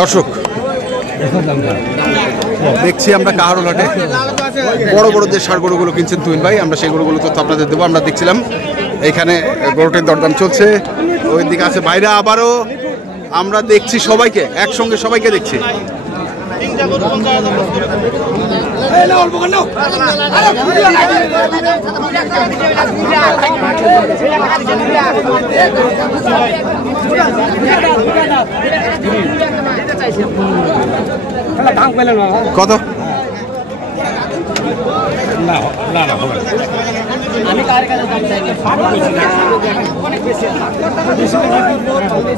দর্শক দেখছি আমরা কাহারোল হাটে বড় বড় যে ষাঁড় গরুগুলো কিনছেন তুহিন ভাই, আমরা সেই গরুগুলো তথ্য আপনাদের দেবো। আমরা দেখছিলাম এইখানে গরুটির দরদাম চলছে, ওই দিকে আছে বাইরে। আবারও আমরা দেখছি সবাইকে একসঙ্গে, সবাইকে দেখছি। কত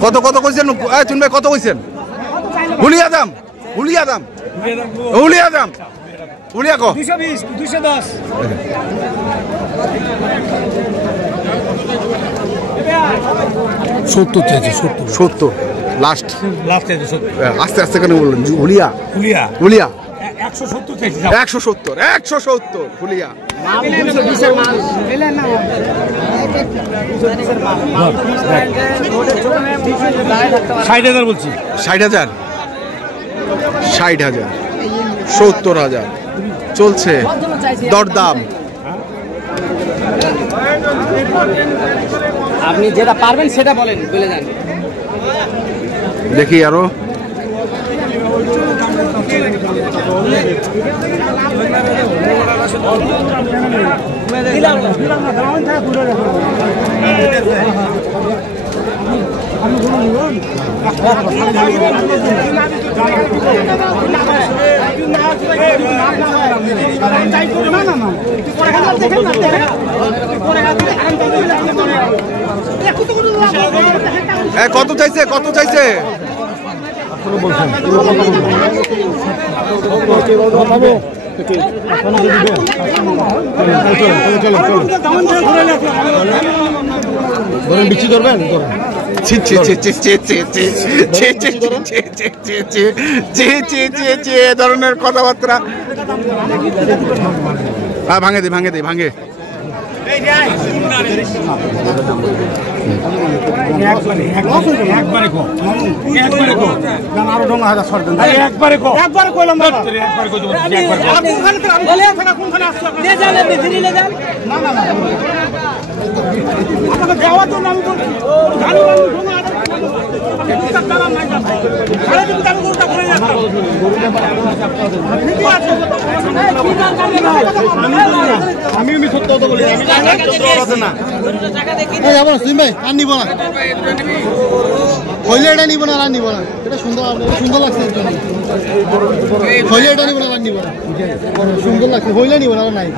কত কত কইছেন চুন ভাই, কত কইছেন? হুলিয়া দাম, হুলিয়া দাম, হুলিয়া দাম, হুলিয়া কো 220 210 70 চাইছে, 70 লাস্ট চাইছে 70। আস্তে আস্তে কেন বললেন? হুলিয়া হুলিয়া হুলিয়া 170 চাইছে, 170 170 হুলিয়া। 60,000 বলছি, 60,000 60,000 70,000 চলছে দরদাম। আপনি যেটা পারবেন সেটা বলেন, বলে যান। দেখি আরো কত চাইছে, কত চাইছে? বিক্রি করবেন? ধরনের কথাবার্তা ভাঙে দে, ভাঙে দে, ভাঙে। আমি সত্য কথা বলি, আমি আর নিব না, হইলে এটা নিব না, আর নিব না। এটা সুন্দর, সুন্দর লাগছে, হইলে এটা নিব না, আর নিব না। সুন্দর লাগছে, হইলে নিব না, নাই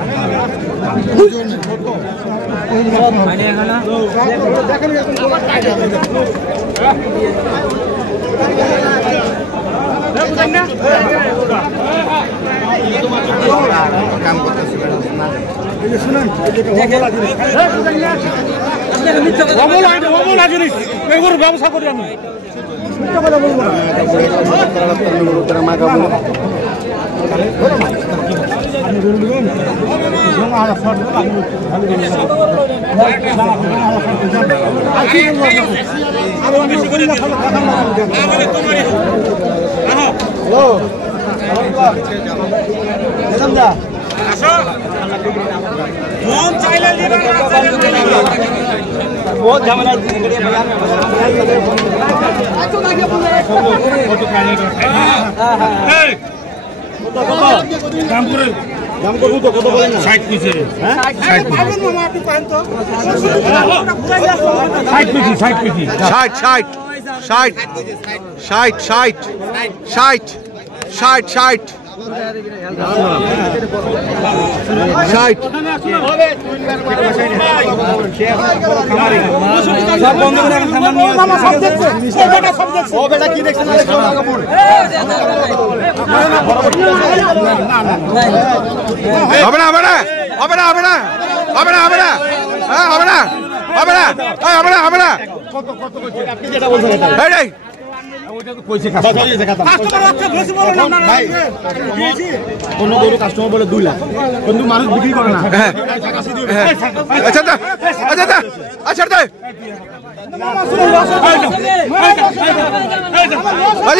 কাম করতেছি। ব্যবসা করি আমি, बहुत झमेला দাম করবো তো, কত বলেন? 60 পিসে, 60 পিসি, 60 পিসি, 60 60 60 60 60 60 60 60 হবে না, হবে না, হবে না, হবে না, হবে না, হবে না, হবে না, হবে না, হবে না, হবে না, হবে না। কোন গরু কাস্টমার বলে 2 লাখ, কিন্তু মানুষ বিক্রি করে না। আচ্ছা আচ্ছা আচ্ছা আচ্ছা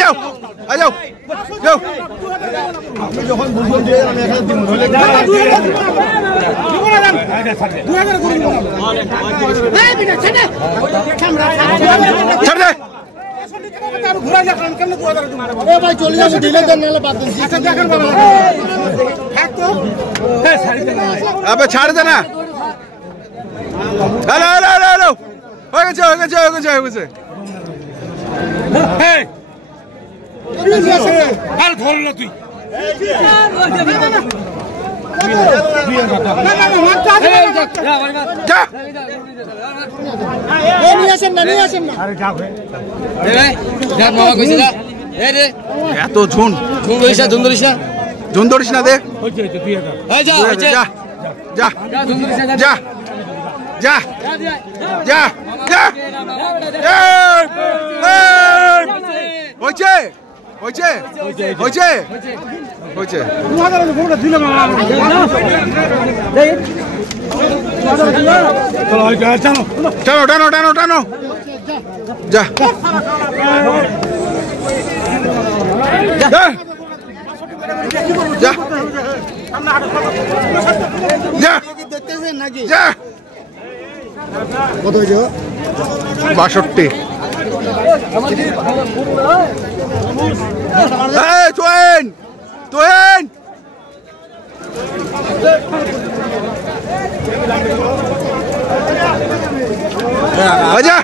যাও যাও যাও। যখন বুঝলাম যে আমি এখানে দিব নইলে ছাড় দে। ভাই চলে যাবে, দিলে দেন নাহলে বাদ দেন। আচ্ছা দেখেন বাবা, থাক তো আবে ছাড় দে না। হ্যালো হ্যালো হ্যালো হ্যালো, হয়ে গেছে হয়ে গেছে হয়ে গেছে হয়ে গেছে। আর ধরল তুই যা। এত ঝুন ঝুন ধরিস না, দে যা যা যা যা যা যা। হয়েছে হয়েছে হয়েছে হয়েছে। টানো টানো টানো টানো যা যা যা যা। কত হয়েছে? 62। তোয়েন তোয়েন আচ্ছা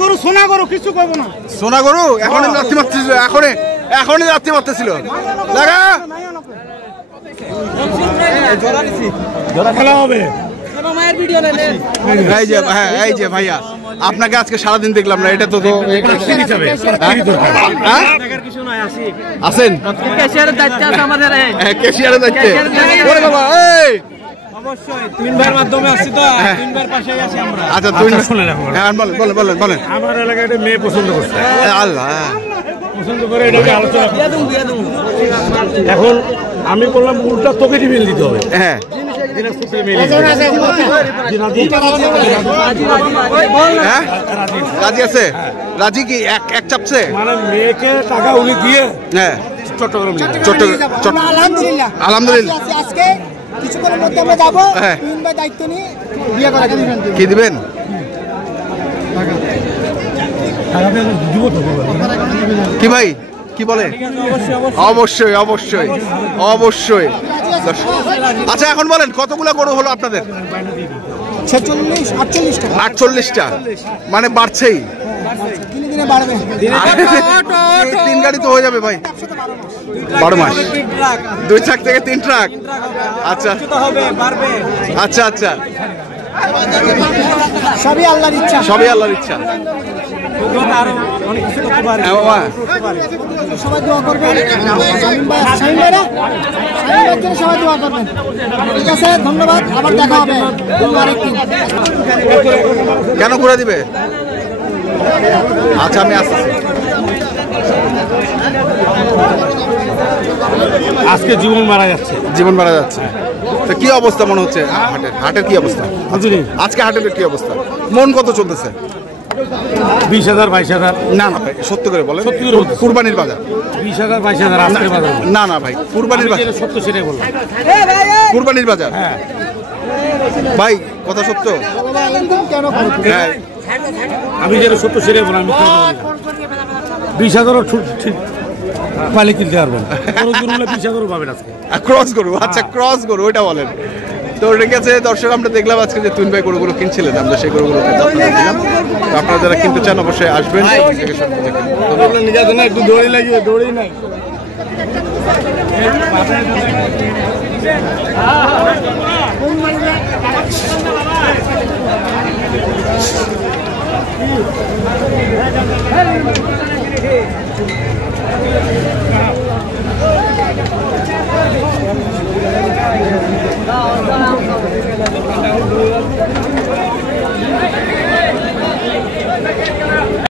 গরু সোনা গরু কিছু করবো না। সোনা গরু এখনই রাত্রি মারতেছিল, এখনই রাত্রি মারতেছিল। লাগা জোড়া খেলা হবে। এই যে হ্যাঁ এই যে ভাইয়া, আপনাকে আজকে সারাদিন দেখলাম না, এটা তো আছেন ক্যাশিয়ারের দায়িত্বে আছে আমাদের। হ্যাঁ ক্যাশিয়ারের দায়িত্বে। ওরে বাবা এই অবশ্যই 3 বার মাধ্যমে আসছি তো, 3 বার পাশেই আছি আমরা। আচ্ছা তুই শুনে রাখো। হ্যাঁ বলেন বলেন বলেন বলেন। আমার এলাকায় একটা মেয়ে পছন্দ করছে, আল্লাহ পছন্দ করে এটাকে আলোচনা। এখন আমি বললাম উল্টা তোকে ডিমেল দিতে হবে। হ্যাঁ রাজি আছে। রাজি কি এক চাপছে মানে মেয়েকে টাকা উনি দিয়ে হ্যাঁ চট্টগ্রাম আলহামদুলিল্লাহ আজকে কিছুক্ষণের মধ্যে আমরা যাবো, হ্যাঁ। দায়িত্ব নিয়ে বিয়ে করা কি দিবেন? কি ভাই কি বলে? অবশ্যই অবশ্যই অবশ্যই। আচ্ছা এখন বলেন কতগুলো গরু হলো আপনাদের? 48টা, মানে বাড়ছেই। এই 3 গাড়ি তো হয়ে যাবে ভাই 12 মাস। 2 ট্রাক থেকে 3 ট্রাক। আচ্ছা আচ্ছা আচ্ছা, সবই আল্লাহর ইচ্ছা। সবই আল্লাহর ইচ্ছা। সবাই দোয়া করবেন, শাহিন ভাইরা সবাই দোয়া করবেন। ঠিক আছে, ধন্যবাদ, আবার দেখা হবে আরেকদিন। কেন ঘুরে দিবে? আচ্ছা আমি আসতেছি। আজকে জীবন মারা যাচ্ছে, জীবন মারা যাচ্ছে। তো কি অবস্থা মনে হচ্ছে হাটের কি অবস্থা আজকে? হাটের কি অবস্থা? মন কত চলতেছে? 20,000 22,000। না না ভাই সত্য করে বলেন। সত্যি করে বলছি। কুরবানির বাজার 20,000 22,000 আজকের বাজার। না না ভাই কুরবানির বাজার সত্য সেটাই বললাম। কুরবানির বাজার হ্যাঁ ভাই কথা সত্য। হ্যাঁ আমি যেটা সত্য সেটাই বললাম। 20,000 ঠিক পালে কিনতে পারবেন, 20,000 পাবেন আজকে। ক্রস গরু, আচ্ছা ক্রস গরু ওইটা বলেন তো। ঠিক আছে দর্শক, আমরা দেখলাম আজকে যে তুইন ভাই গরুগুলো কিনছিলেন, আমরা সেই গরুগুলো কিন্তু আপনাদের দিলাম। তো আপনারা যারা কিনতে চান অবশ্যই আসবেন। একটু দড়ি লাগিয়ে দড়ি নাই।